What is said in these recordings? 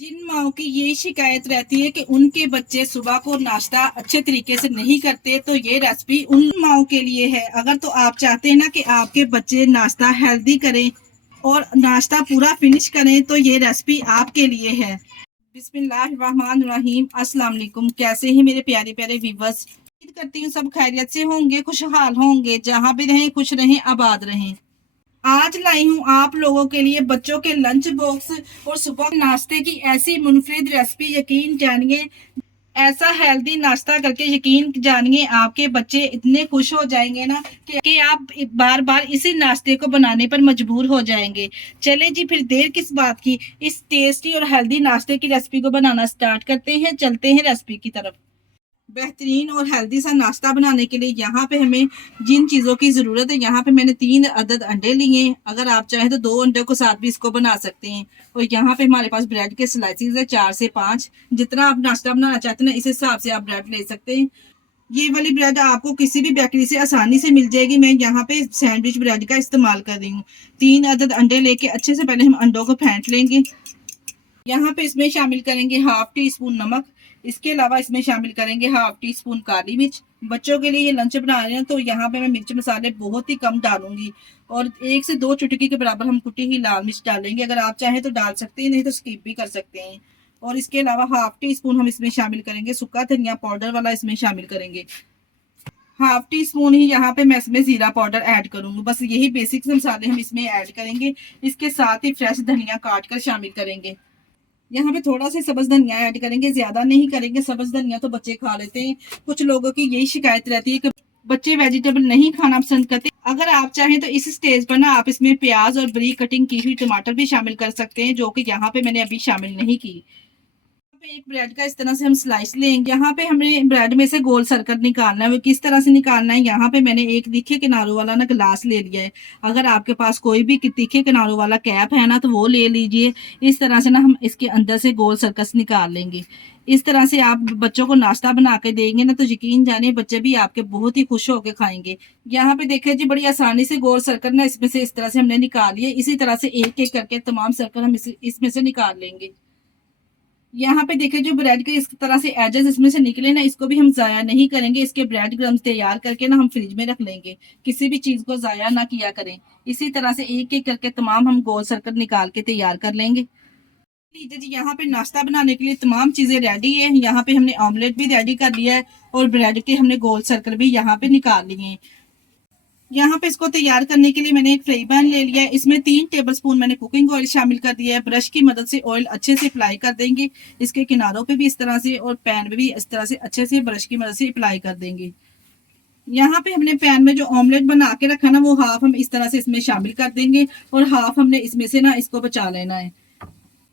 जिन माओं की यही शिकायत रहती है कि उनके बच्चे सुबह को नाश्ता अच्छे तरीके से नहीं करते, तो ये रेसिपी उन माओं के लिए है। अगर तो आप चाहते हैं ना कि आपके बच्चे नाश्ता हेल्दी करें और नाश्ता पूरा फिनिश करें, तो ये रेसिपी आपके लिए है। बिस्मिल्लाहिर्रहमानिर्रहीम। अस्सलाम वालेकुम। कैसे हैं मेरे प्यारे प्यारे व्यूवर्स? उम्मीद करती हूँ सब खैरियत से होंगे, खुशहाल होंगे। जहाँ भी रहें खुश रहें, आबाद रहें। आज लाई हूँ आप लोगों के लिए बच्चों के लंच बॉक्स और सुबह नाश्ते की ऐसी मुनफरिद रेसिपी। यकीन जानिए, ऐसा हेल्दी नाश्ता करके यकीन जानिए आपके बच्चे इतने खुश हो जाएंगे ना कि आप बार बार इसी नाश्ते को बनाने पर मजबूर हो जाएंगे। चले जी, फिर देर किस बात की, इस टेस्टी और हेल्दी नाश्ते की रेसिपी को बनाना स्टार्ट करते हैं। चलते हैं रेसिपी की तरफ। बेहतरीन और हेल्दी सा नाश्ता बनाने के लिए यहाँ पे हमें जिन चीज़ों की ज़रूरत है, यहाँ पे मैंने 3 अदद अंडे लिए हैं। अगर आप चाहें तो 2 अंडे को साथ भी इसको बना सकते हैं। और यहाँ पे हमारे पास ब्रेड के स्लाइसिस है 4 से 5। जितना आप नाश्ता बनाना चाहते हैं ना, इस हिसाब से आप ब्रेड ले सकते हैं। ये वाली ब्रेड आपको किसी भी बेकरी से आसानी से मिल जाएगी। मैं यहाँ पे सैंडविच ब्रेड का इस्तेमाल कर रही हूँ। 3 अदद अंडे लेके अच्छे से पहले हम अंडों को फेंट लेंगे। यहाँ पे इसमें शामिल करेंगे हाफ टी स्पून नमक। इसके अलावा इसमें शामिल करेंगे हाफ टी स्पून काली मिर्च। बच्चों के लिए ये लंच बना रहे हैं, तो यहाँ पे मैं मिर्च मसाले बहुत ही कम डालूंगी। और 1 से 2 चुटकी के बराबर हम कुटी हुई लाल मिर्च डालेंगे। अगर आप चाहें तो डाल सकते हैं, नहीं तो स्किप भी कर सकते हैं। और इसके अलावा हाफ टी स्पून हम इसमें शामिल करेंगे सूखा धनिया पाउडर वाला, इसमें शामिल करेंगे। हाफ टी स्पून ही यहाँ पे मैं इसमें जीरा पाउडर ऐड करूंगी। बस यही बेसिक मसाले हम इसमें ऐड करेंगे। इसके साथ ही फ्रेश धनिया काट कर शामिल करेंगे। यहाँ पे थोड़ा सा सब्ज धनिया ऐड करेंगे, ज्यादा नहीं करेंगे। सब्ज धनिया तो बच्चे खा लेते हैं। कुछ लोगों की यही शिकायत रहती है कि बच्चे वेजिटेबल नहीं खाना पसंद करते। अगर आप चाहें तो इस स्टेज पर ना आप इसमें प्याज और बारीक कटिंग की हुई टमाटर भी शामिल कर सकते हैं, जो कि यहाँ पे मैंने अभी शामिल नहीं की। पे एक ब्रेड का इस तरह से हम स्लाइस लेंगे। यहाँ पे हमें ब्रेड में से गोल सर्कल निकालना है। वो किस तरह से निकालना है, यहाँ पे मैंने एक तीखे किनारों वाला ना ग्लास ले लिया है। अगर आपके पास कोई भी तीखे किनारों वाला कैप है ना, तो वो ले लीजिए। इस तरह से ना हम इसके अंदर से गोल सर्कस निकाल लेंगे। इस तरह से आप बच्चों को नाश्ता बना के देंगे ना, तो यकीन जानिए बच्चे भी आपके बहुत ही खुश होकर खाएंगे। यहाँ पे देखिए जी, बड़ी आसानी से गोल सर्कल ना इसमें से इस तरह से हमने निकाल लिए। इसी तरह से एक एक करके तमाम सर्कल हम इसमें से निकाल लेंगे। यहाँ पे देखिए, जो ब्रेड के इस तरह से एजेस इसमें से निकले ना, इसको भी हम जाया नहीं करेंगे। इसके ब्रेड क्रम्स तैयार करके ना हम फ्रिज में रख लेंगे। किसी भी चीज को जाया ना किया करें। इसी तरह से एक एक करके तमाम हम गोल सर्कल निकाल के तैयार कर लेंगे। लीजिए जी, यहाँ पे नाश्ता बनाने के लिए तमाम चीजें रेडी है। यहाँ पे हमने ऑमलेट भी रेडी कर लिया है और ब्रेड के हमने गोल सर्कल भी यहाँ पे निकाल लिए हैं। यहाँ पे इसको तैयार करने के लिए मैंने एक फ्राई पैन ले लिया है। इसमें 3 टेबलस्पून मैंने कुकिंग ऑयल शामिल कर दिया है। ब्रश की मदद से ऑयल अच्छे से अप्लाई कर देंगे। इसके किनारों पे भी इस तरह से और पैन में भी इस तरह से अच्छे से ब्रश की मदद से अप्लाई कर देंगे। यहाँ पे हमने पैन में जो ऑमलेट बना के रखा ना, वो हाफ हम इस तरह से इसमें शामिल कर देंगे और हाफ हमने इसमें से ना इसको बचा लेना है।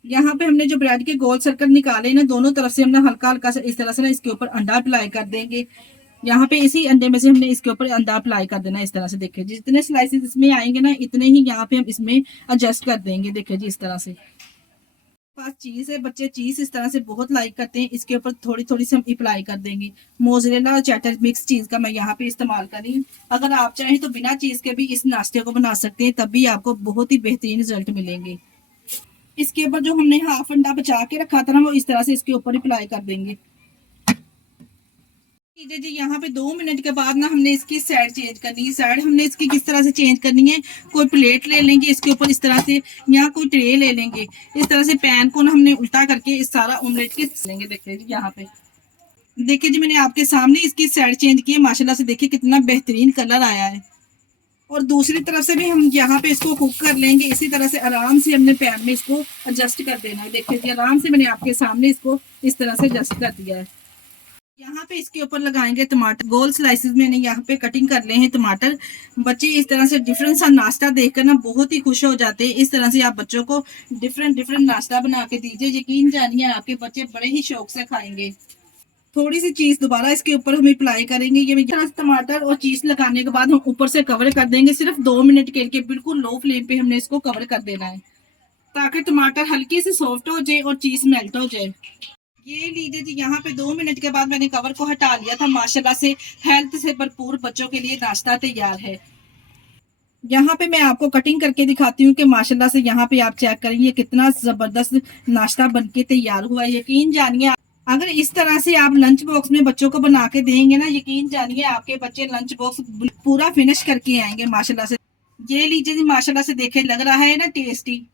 यहाँ पे हमने जो ब्रेड के गोल सर्कल निकाले ना, दोनों तरफ से हम ना हल्का हल्का से इस तरह से ना इसके ऊपर अंडा अप्लाई कर देंगे। यहाँ पे इसी अंडे में से हमने इसके ऊपर अंडा अप्लाई कर देना है। इस तरह से देखिए, जितने स्लाइसेस इसमें आएंगे ना, इतने ही यहाँ पे हम इसमें एडजस्ट कर देंगे। देखिए जी, इस तरह से। पास चीज है, बच्चे चीज इस तरह से बहुत लाइक करते हैं। इसके ऊपर थोड़ी थोड़ी सी हम अप्लाई कर देंगे। मोज़रेला और चेडर मिक्स चीज का मैं यहाँ पे इस्तेमाल कर रही हूँ। अगर आप चाहें तो बिना चीज के भी इस नाश्ते को बना सकते हैं, तब भी आपको बहुत ही बेहतरीन रिजल्ट मिलेंगे। इसके ऊपर जो हमने हाफ अंडा बचा के रखा था ना, वो इस तरह से इसके ऊपर अप्लाई कर देंगे। लीजिए जी, यहाँ पे 2 मिनट के बाद ना हमने इसकी साइड चेंज करनी है। साइड हमने इसकी किस तरह से चेंज करनी है, कोई प्लेट ले लेंगे इसके ऊपर इस तरह से, या कोई ट्रे ले लेंगे। इस तरह से पैन को ना हमने उल्टा करके इस सारा ऑमलेट के लेंगे। देखिए जी, यहाँ पे देखिए जी, मैंने आपके सामने इसकी साइड चेंज की है। माशाल्लाह से देखिए कितना बेहतरीन कलर आया है। और दूसरी तरफ से भी हम यहाँ पे इसको कुक कर लेंगे। इसी तरह से आराम से हमने पैन में इसको एडजस्ट कर देना है। देखिए जी, आराम से मैंने आपके सामने इसको इस तरह से एडजस्ट कर दिया है। यहाँ पे इसके ऊपर लगाएंगे टमाटर। गोल स्लाइसेस में मैंने यहाँ पे कटिंग कर ले हैं टमाटर। बच्चे इस तरह से डिफरेंट सा नाश्ता देखकर ना बहुत ही खुश हो जाते हैं। इस तरह से आप बच्चों को डिफरेंट डिफरेंट नाश्ता बना के दीजिए। यकीन जानिए आपके बच्चे बड़े ही शौक से खाएंगे। थोड़ी सी चीज दोबारा इसके ऊपर हम अप्लाई करेंगे। ये टमाटर और चीज लगाने के बाद हम ऊपर से कवर कर देंगे। सिर्फ 2 मिनट के लिए बिल्कुल लो फ्लेम पे हमने इसको कवर कर देना है, ताकि टमाटर हल्की से सॉफ्ट हो जाए और चीज मेल्ट हो जाए। ये लीजिए जी, यहाँ पे 2 मिनट के बाद मैंने कवर को हटा लिया था। माशाल्लाह से हेल्थ से भरपूर बच्चों के लिए नाश्ता तैयार है। यहाँ पे मैं आपको कटिंग करके दिखाती हूँ कि माशाल्लाह से यहाँ पे आप चेक करेंगे कितना जबरदस्त नाश्ता बनके तैयार हुआ है। यकीन जानिए अगर इस तरह से आप लंच बॉक्स में बच्चों को बना के देंगे ना, यकीन जानिए आपके बच्चे लंच बॉक्स पूरा फिनिश करके आएंगे माशाल्लाह से। ये लीजिए जी, माशाल्लाह से देखे लग रहा है ना टेस्टी।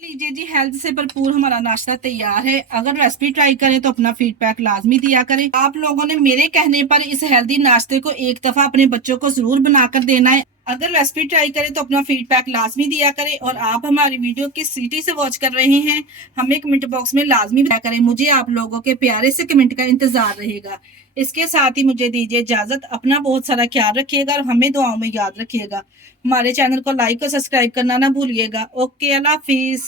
लीजिए जी, हेल्थ से भरपूर हमारा नाश्ता तैयार है। अगर रेसिपी ट्राई करें तो अपना फीडबैक लाजमी दिया करें। आप लोगों ने मेरे कहने पर इस हेल्दी नाश्ते को एक दफा अपने बच्चों को जरूर बनाकर देना है। अगर रेसिपी ट्राई करें तो अपना फीडबैक लाजमी दिया करें। और आप हमारी वीडियो किस सिटी से वॉच कर रहे हैं हमें कमेंट बॉक्स में लाजमी बताया करें। मुझे आप लोगों के प्यारे से कमेंट का इंतजार रहेगा। इसके साथ ही मुझे दीजिए इजाजत। अपना बहुत सारा ख्याल रखिएगा और हमें दुआओं में याद रखिएगा। हमारे चैनल को लाइक और सब्सक्राइब करना ना भूलिएगा। ओके, अल्लाह हाफिज।